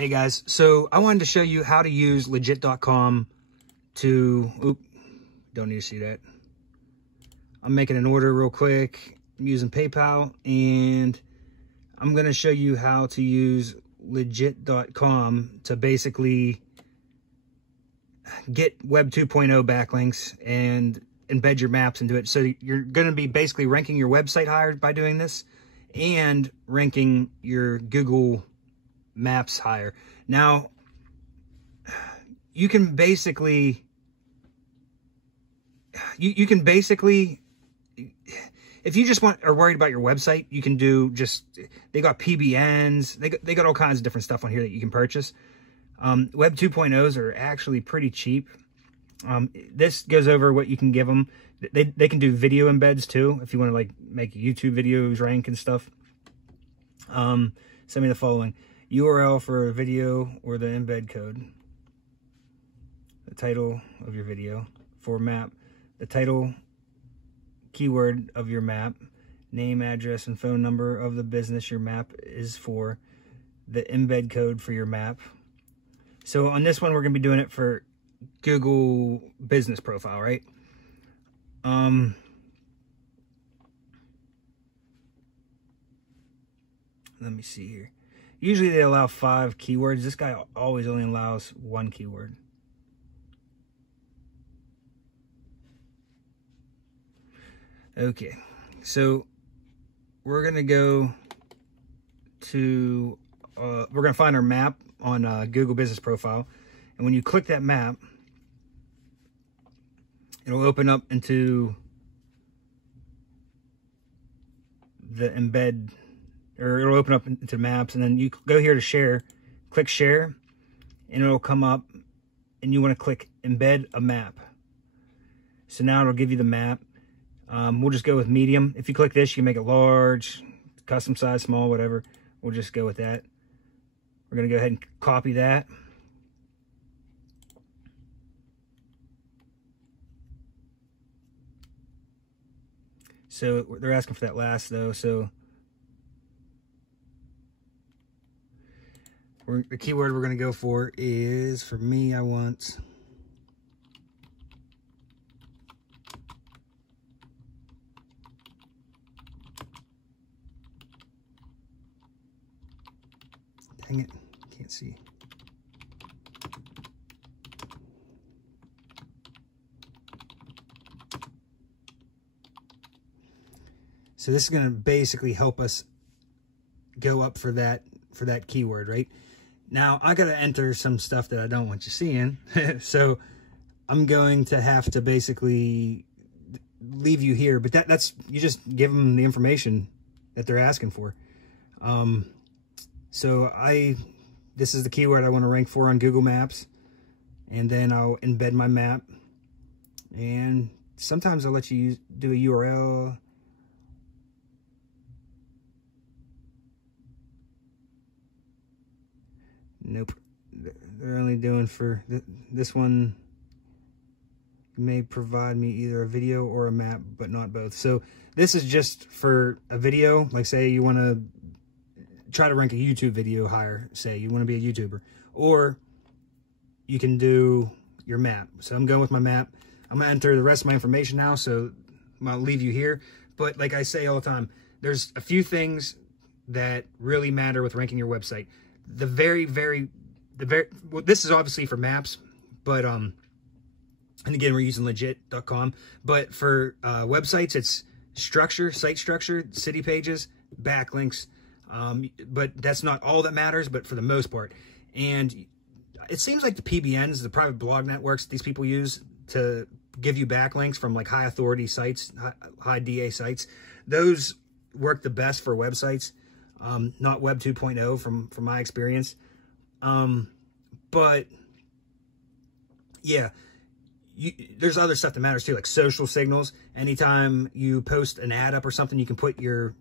Hey guys, so I wanted to show you how to use legit.com to, don't need to see that. I'm making an order real quick. I'm using PayPal, and I'm going to show you how to use legit.com to basically get Web 2.0 backlinks and embed your maps into it. So you're going to be basically ranking your website higher by doing this and ranking your Google Maps higher. Now, you can basically, if you just are worried about your website, you can do they got PBNs, they got all kinds of different stuff on here that you can purchase. Web 2.0s are actually pretty cheap. This goes over what you can give them. They can do video embeds too, if you want to like make YouTube videos rank and stuff. Send me the following: URL for a video or the embed code, the title of your video for map, the title keyword of your map, name, address, and phone number of the business your map is for, the embed code for your map. So on this one, we're going to be doing it for Google business profile, right? Let me see here. Usually they allow 5 keywords. This guy always only allows 1 keyword. Okay, so we're gonna go to, we're gonna find our map on Google Business Profile. And when you click that map, it'll open up into the embed, or it'll open up into maps, and then you go here to share, click share, and it'll come up, and you want to click embed a map. So now it'll give you the map. We'll just go with medium. If you click this, you can make it large, custom size, small, whatever. We'll just go with that. We're going to go ahead and copy that. So they're asking for that last though. So the keyword we're going to go for is, for me, I want dang it, can't see. So this is going to basically help us go up for that keyword, right? Now I got to enter some stuff that I don't want you seeing. So I'm going to have to basically leave you here, but that's, you just give them the information that they're asking for. So this is the keyword I want to rank for on Google Maps, and then I'll embed my map, and sometimes I'll let you do a URL. Nope, they're only doing for this one. May provide me either a video or a map, but not both. So this is just for a video. Like, say you want to try to rank a YouTube video higher, say you want to be a YouTuber, or you can do your map. So I'm going with my map. I'm going to enter the rest of my information now, so I'll leave you here. But like I say all the time, there's a few things that really matter with ranking your website. Well, this is obviously for maps, but and again, we're using legit.com, but for websites, it's structure, site structure, city pages, backlinks. But that's not all that matters, but for the most part. And it seems like the PBNs, the private blog networks these people use to give you backlinks from like high authority sites, high DA sites, those work the best for websites, not Web 2.0 from my experience. But yeah, there's other stuff that matters too, like social signals. Anytime you post an ad up or something, you can put your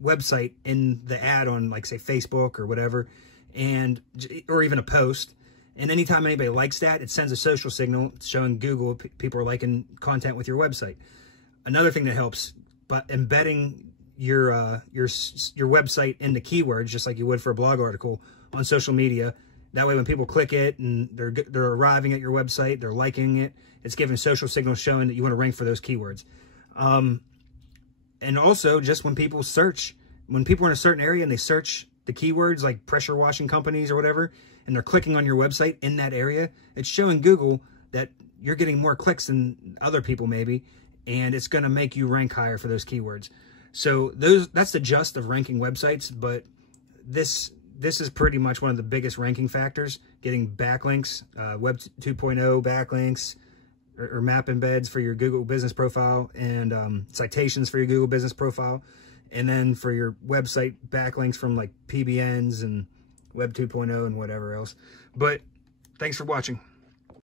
website in the ad on, like, say, Facebook or whatever, or even a post. And anytime anybody likes that, it sends a social signal showing Google people are liking content with your website. Another thing that helps, but embedding your website into keywords, just like you would for a blog article on social media. That way, when people click it and they're arriving at your website, they're liking it, it's giving social signals showing that you want to rank for those keywords. And also, just when people are in a certain area and they search the keywords like pressure washing companies or whatever, and they're clicking on your website in that area, it's showing Google that you're getting more clicks than other people maybe, and it's going to make you rank higher for those keywords. So that's the gist of ranking websites, but this is pretty much one of the biggest ranking factors, getting backlinks, Web 2.0 backlinks, or map embeds for your Google business profile, and citations for your Google business profile, and then for your website backlinks from like PBNs and Web 2.0 and whatever else. But thanks for watching.